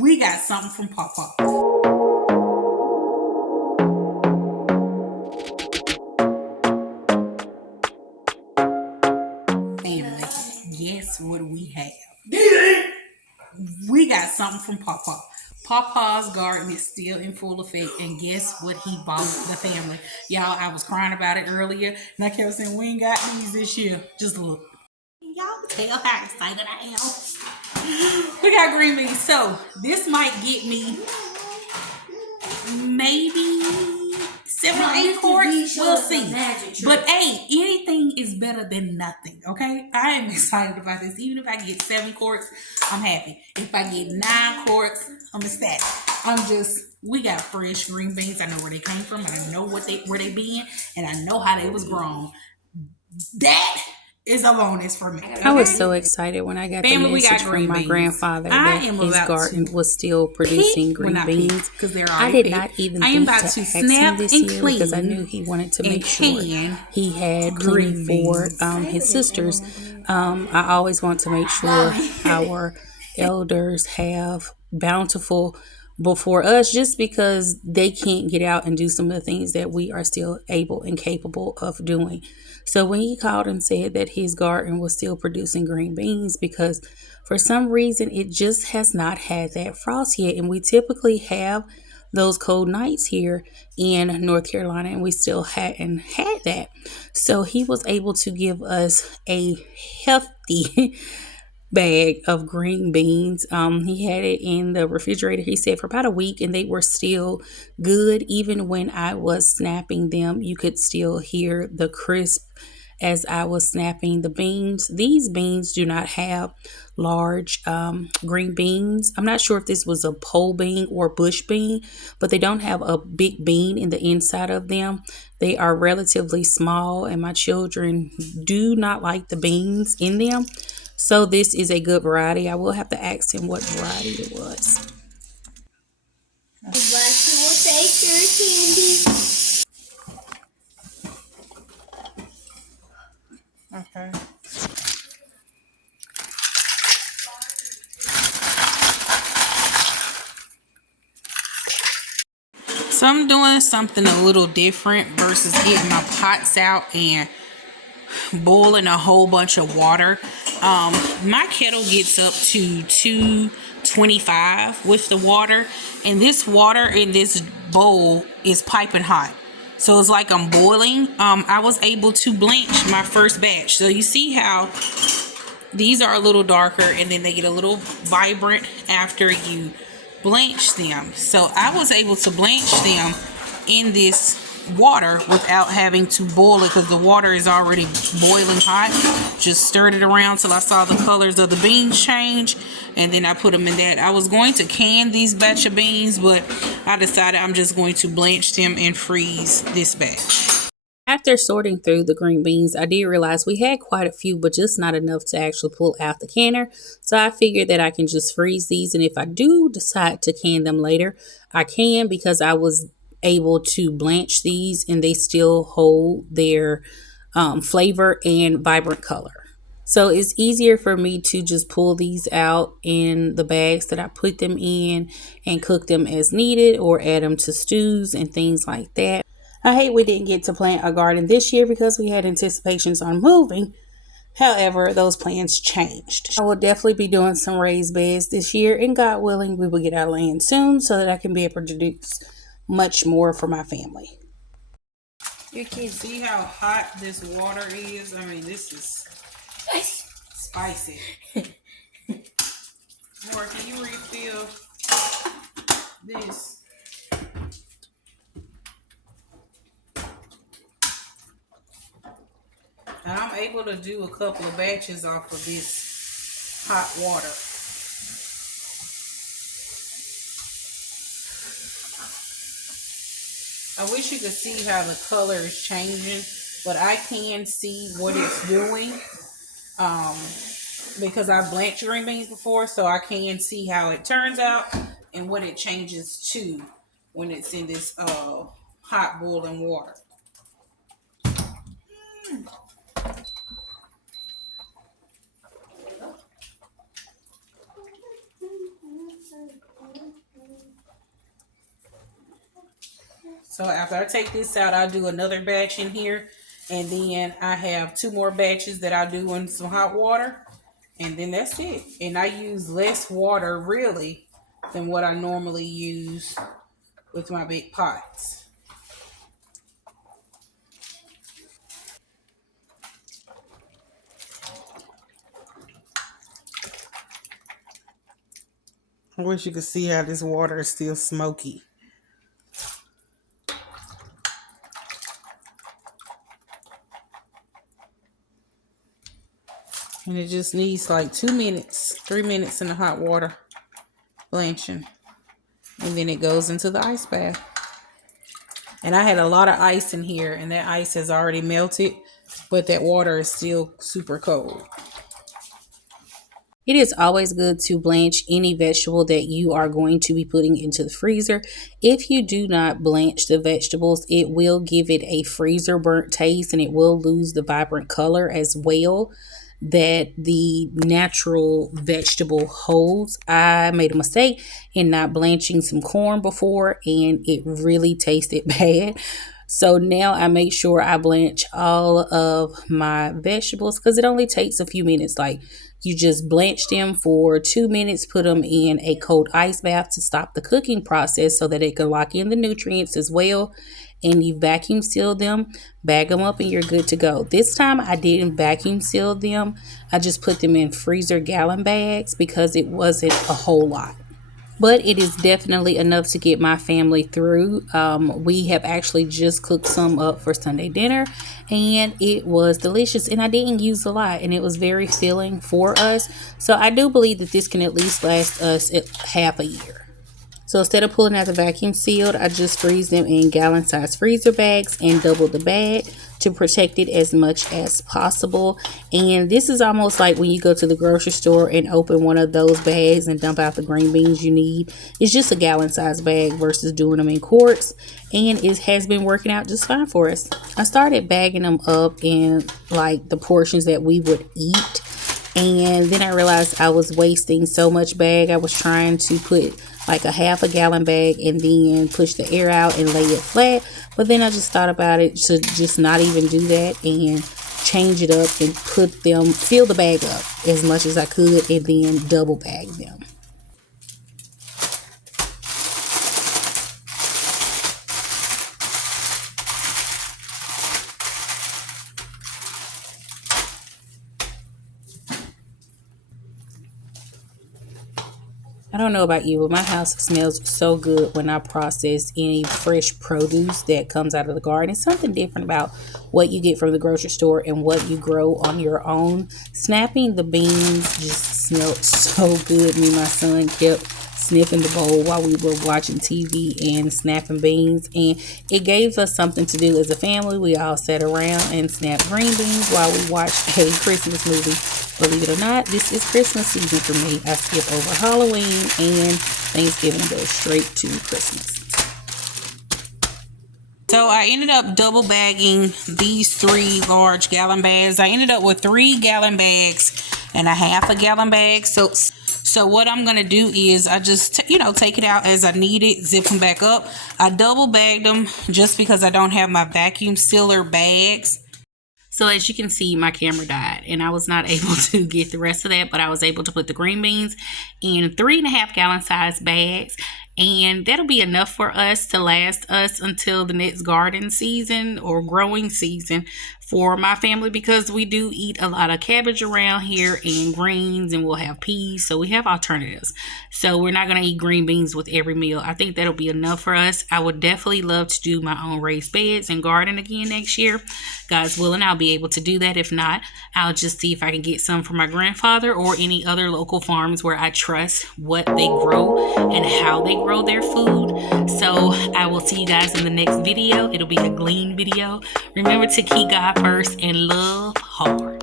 we got something from Papa. Family, guess what we have? We got something from Papa. Papa's garden is still in full effect, and guess what he bought the family? Y'all, I was crying about it earlier, and I kept saying, we ain't got these this year. Just look. Y'all tell how excited I am. We got green beans. So, this might get me maybe 7 or 8 quarts. We'll see. But hey, anything is better than nothing. Okay, I am excited about this. Even if I get 7 quarts, I'm happy. If I get 9 quarts, I'm ecstatic. We got fresh green beans. I know where they came from. I know where they been, and I know how they was grown. That is a bonus for me. I was so excited when I got the message from my grandfather that his garden was still producing green beans. I did not even think to ask him this year because I knew he wanted to make sure he had plenty for his sisters. I always want to make sure our elders have bountiful before us, just because they can't get out and do some of the things that we are still able and capable of doing. So when he called and said that his garden was still producing green beans, because for some reason it just has not had that frost yet, and we typically have those cold nights here in North Carolina, and we still hadn't had that. So he was able to give us a hefty bag of green beans. He had it in the refrigerator, he said, for about a week, and they were still good. Even when I was snapping them, you could still hear the crisp as I was snapping the beans. These beans do not have large green beans. I'm not sure if this was a pole bean or bush bean, but they don't have a big bean in the inside of them. They are relatively small, and my children do not like the beans in them. So this is a good variety. I will have to ask him what variety it was. Watson will take your candy. Okay. So I'm doing something a little different versus getting my pots out and boiling a whole bunch of water. My kettle gets up to 225 with the water, and this water in this bowl is piping hot. So it's like I'm boiling. I was able to blanch my first batch. So you see how these are a little darker, and then they get a little vibrant after you blanch them. So I was able to blanch them in this water without having to boil it, because the water is already boiling hot. Just stirred it around till I saw the colors of the beans change, and then I put them in that. I was going to can these batch of beans, but I decided I'm just going to blanch them and freeze this batch. After sorting through the green beans, I did realize we had quite a few, but just not enough to actually pull out the canner. So I figured that I can just freeze these, and if I do decide to can them later, I can, because I was able to blanch these and they still hold their flavor and vibrant color. So it's easier for me to just pull these out in the bags that I put them in and cook them as needed, or add them to stews and things like that. I hate we didn't get to plant a garden this year because we had anticipations on moving. However, those plans changed. I will definitely be doing some raised beds this year, and God willing, we will get our land soon so that I can be able to produce much more for my family. You can see how hot this water is. I mean, this is spicy. More, can you refill this? And I'm able to do a couple of batches off of this hot water. I wish you could see how the color is changing, but I can see what it's doing because I've blanched green beans before, so I can see how it turns out and what it changes to when it's in this hot boiling water. So after I take this out, I'll do another batch in here. And then I have 2 more batches that I'll do in some hot water. And then that's it. And I use less water, really, than what I normally use with my big pots. I wish you could see how this water is still smoky. And it just needs like 2 minutes, 3 minutes in the hot water blanching. And then it goes into the ice bath. And I had a lot of ice in here, and that ice has already melted, but that water is still super cold. It is always good to blanch any vegetable that you are going to be putting into the freezer. If you do not blanch the vegetables, it will give it a freezer burnt taste, and it will lose the vibrant color as well that the natural vegetable holds. I made a mistake in not blanching some corn before, and it really tasted bad. So now I make sure I blanch all of my vegetables because it only takes a few minutes. Like, you just blanch them for 2 minutes, put them in a cold ice bath to stop the cooking process so that it can lock in the nutrients as well. And you vacuum seal them, bag them up, and you're good to go. This time I didn't vacuum seal them. I just put them in freezer gallon bags because it wasn't a whole lot. But it is definitely enough to get my family through. We have actually just cooked some up for Sunday dinner, and it was delicious, and I didn't use a lot, and it was very filling for us. So I do believe that this can at least last us half a year. So instead of pulling out the vacuum sealed, I just freeze them in gallon size freezer bags and double the bag to protect it as much as possible. And this is almost like when you go to the grocery store and open one of those bags and dump out the green beans you need. It's just a gallon size bag versus doing them in quarts, and it has been working out just fine for us. I started bagging them up in like the portions that we would eat, and then I realized I was wasting so much bag. I was trying to put like a half a gallon bag and then push the air out and lay it flat. But then I just thought about it to just not even do that and change it up and fill the bag up as much as I could and then double bag them. I don't know about you, but my house smells so good when I process any fresh produce that comes out of the garden. It's something different about what you get from the grocery store and what you grow on your own. Snapping the beans just smelled so good. Me and my son kept sniffing the bowl while we were watching TV and snapping beans, and it gave us something to do as a family. We all sat around and snapped green beans while we watched a Christmas movie. Believe it or not, this is Christmas season for me. I skip over Halloween and Thanksgiving and go straight to Christmas. So I ended up double bagging these 3 large gallon bags. I ended up with 3 gallon bags and a half a gallon bag. So what I'm going to do is I just, take it out as I need it, zip them back up. I double bagged them just because I don't have my vacuum sealer bags. So as you can see, my camera died and I was not able to get the rest of that, but I was able to put the green beans in 3.5 gallon size bags. And that'll be enough for us to last us until the next garden season or growing season for my family, because we do eat a lot of cabbage around here and greens, and we'll have peas. So we have alternatives. So we're not going to eat green beans with every meal. I think that'll be enough for us. I would definitely love to do my own raised beds and garden again next year. God's willing, I'll be able to do that. If not, I'll just see if I can get some from my grandfather or any other local farms where I trust what they grow and how they grow their food. So I will see you guys in the next video. It'll be a glean video. Remember to keep God first and love hard.